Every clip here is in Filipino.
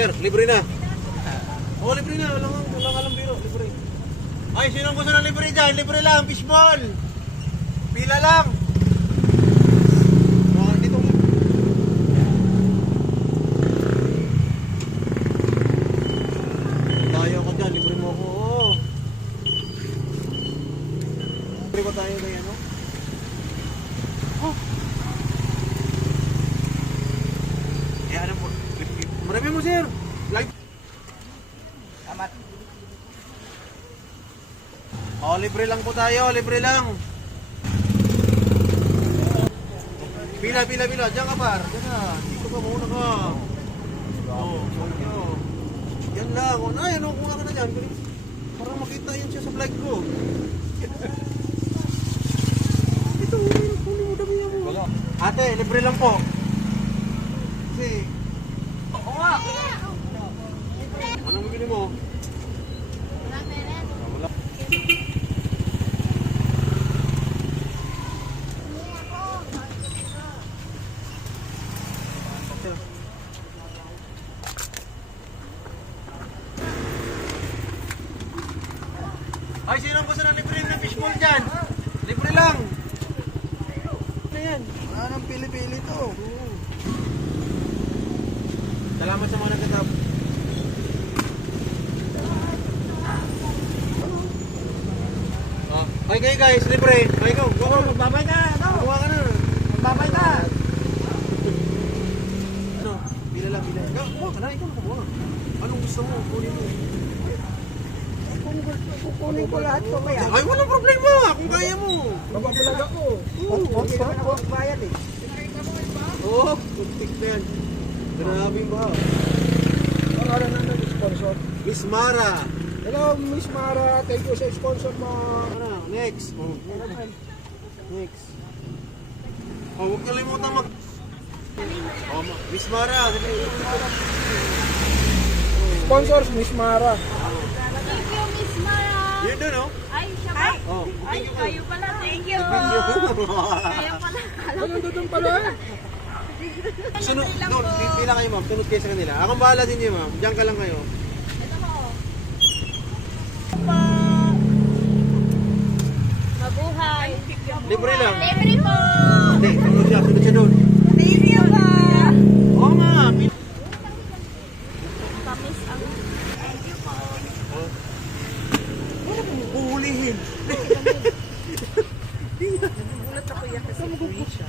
Sir, libre na. Oo, libre na. Walang alam biro. Libre. Ay, sinong gusto ng libre dyan? Libre lang. Fishball. Pila lang. Dito. Tayo ko dyan. Libre mo ako. Oo. Libre ba tayo na yan? Oh. Kaya alam po. Marami mo, sir. Live. Amat. Oh, libre lang po tayo, libre lang. Pila. Diyan ka par. Diyan ka. Dito ka muna ka. Oh, yan lang. Ay, ano, kuha ka na dyan. Para makita yun siya sa vlog ko. Ito, kunin mo dami mo. Ate, libre lang po. Kasi, oo nga. Anong bibili mo? Wala. Ay, sino gusto ng libre ng fishbowl dyan? Libre lang. Ano yan? Anong pili-pili to? Salamat sa mga nagtatap. Okay guys, libre. Okay, go. Magbabay ka. Kuha ka na. Magbabay ka. Ano? Pila lang. Kuha ka na. Ikaw na kumuha. Anong gusto mo? Kunin mo. Kukunin ko lahat ko kaya. Ay, walang problema. Kung kaya mo. Mababalag ako. Hindi naman ako magbayad eh. Oo, kuntik na yan. Grabe ba? Para na nag-sponsor. Miss Mara. Hello, Miss Mara. Thank you sa sponsor mo. Ano? Next. Oh. Next. Oh, huwag kalimutan mag... Oh, Miss Mara. Sponsors, Miss Mara. Thank you, Miss Mara. Yun doon, oh. Ay, siya ba? Oh. Ay, kayo pala. Thank you. Video. Kayo pala. Ano doon pala eh? Sunod, doon, pila kayo ma'am, sunod kayo sa kanila. Akong bahala din niyo ma'am, diyan ka lang kayo. Ito mo. Mabuhay. Libre lang. Libre po. Hindi, sunod siya doon. Thank you ba? Oo nga, Tamis ang... Thank you po. Wala kong uhulihin. Nagugulat ako yan kasi siya.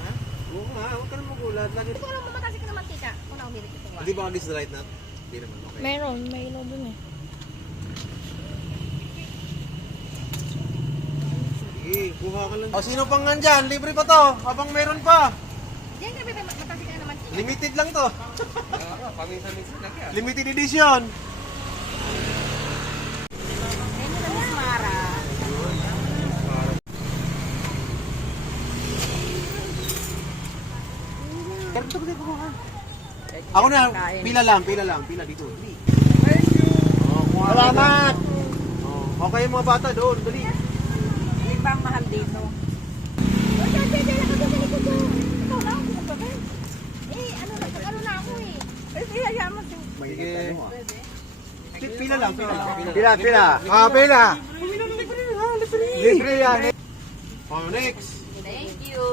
Oo nga, huwag ka na magulat. Lagi... Ito ko lang mamatasi ka ng mantika. Kung naumirit ito. Hindi ba this the light na? Hindi naman, okay. Meron, may ilaw dun eh. Sige, kuha ka lang. O, sino pang nandyan? Libre pa to, habang meron pa. Yan ka ba matasi ka ng mantika? Limited lang to. Limited edition. Yan yung Miss Mara. Ako na, pila lang, pila dito. Thank you. Oh, Salamat. Oh, okay mga bata doon, dali. Hindi ba ang mahal dito? O, dyan, ikaw lang kung magpapay. Eh, ano na ako eh. Eh, kaya mo siya. Sige. Pila lang. Pila. Ah, pila. Libre yan. Oh, next. Thank you.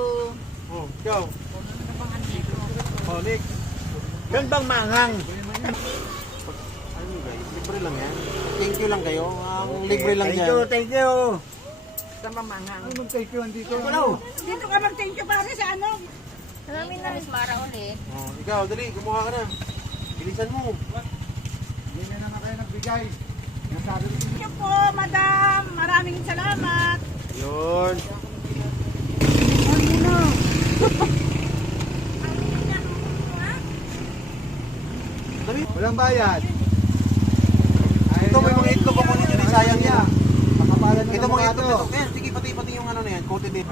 Oh, ikaw. Oh, next. Yan bang mangang? Ano guys, libre lang yan. Thank you lang kayo. Ang libre lang yan. Thank you. Saan ba manghang? Ano mag-thank you andito? Dito ka mag-thank you para sa ano? Maraming na Miss Mara ulit. Oh, ikaw, dali, kumuha ka na. Bilisan mo. Hindi na naman kayo nagbigay. Nasabi ko. Thank you po, madam. Maraming salamat. Yun. Dali. Walang bayad. Ito, may mga itlog ako ninyo na sayang yan. Pakapalan mo Ito ng mga mga itlog to. ito. Yan, sige, pati yung ano na yan, coated din.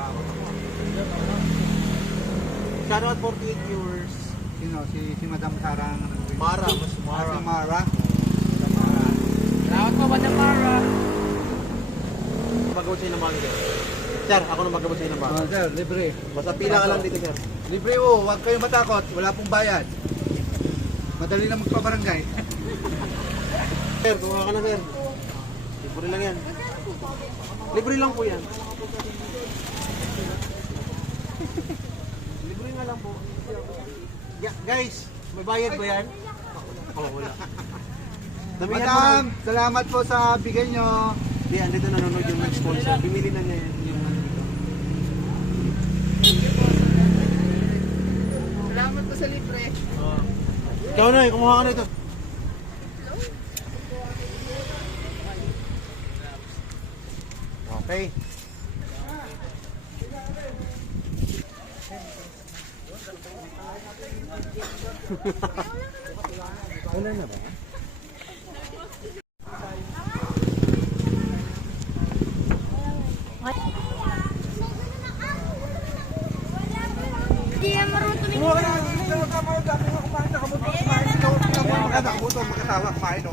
Shout out 48 viewers. Sino? Si Madam Sarang. Mara, mas Mara. Si Mara. Salamat po, madam Mara. Magabot sa'yo ng mangga. Sir, ako na magabot sa'yo ng mangga. Oh, sir, libre. Basta pila ka lang dito, sir. Libre huwag kayong matakot. Wala pong bayad. Madali na magpabarangay. Sir, kuha ka na sir. Libre lang yan. Libre lang po yan. Libre nga lang po. Guys, may bayad ba yan? Oh, wala. Damihan mo Madam, na. salamat po sa bigay nyo. Di, andito nanonood yung nag-sponsor. Bimili na niya yung ano dito. Salamat po sa libre. Ikaw na, kumuha ka na ito. Okay. Wala na ba? Hindi yan marunong tumingin. Kumuha ka na. Huwag ka mga dami mga kumain na kabuto. Kumain sila. Maganda kabuto. Magkatawa. Kumain o.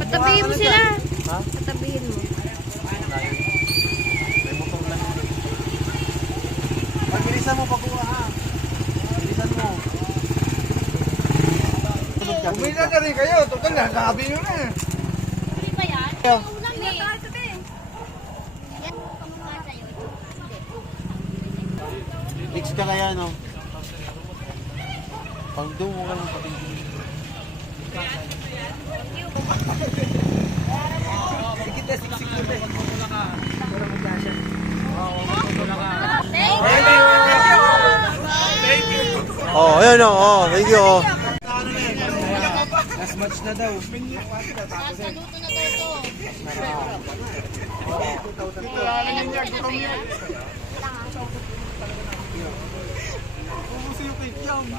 Patabihin mo sila. Ha? Patabihin mo. May motor lang. Pagbilisan mo pagkuha ha. Bilisan mo. Umila na rin kayo. Total na. Sabi nyo na. Hindi ba yan? Ayaw. Ulang eh. Yan. Mix ka kaya no? Pang doon mo ka lang patigil. Oh, ayan o. Oh, thank you. Oh. Last match na daw. Nasa luto na daw ito.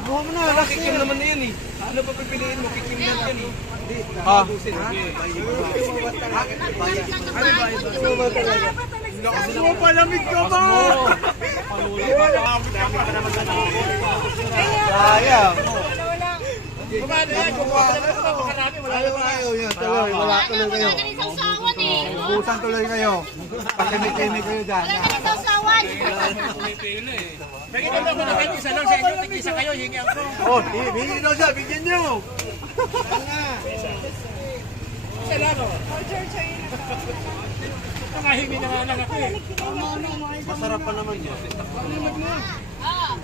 Buha mo na. Last Kikim naman na yun eh. Ano pa pipiliin mo? Kikim na yan eh. Hindi. Ah. Palamig ka ba? Sayang. Ayaw yan. Tuloy. Wala tuloy kayo. Wala ka rin sausawan eh. Busan tuloy kayo. Pakimik-kimik kayo dyan. Wala ka rin sausawan. Oh, hingi daw siya. Bigyan niyo. Masarap pa naman yun. Ah.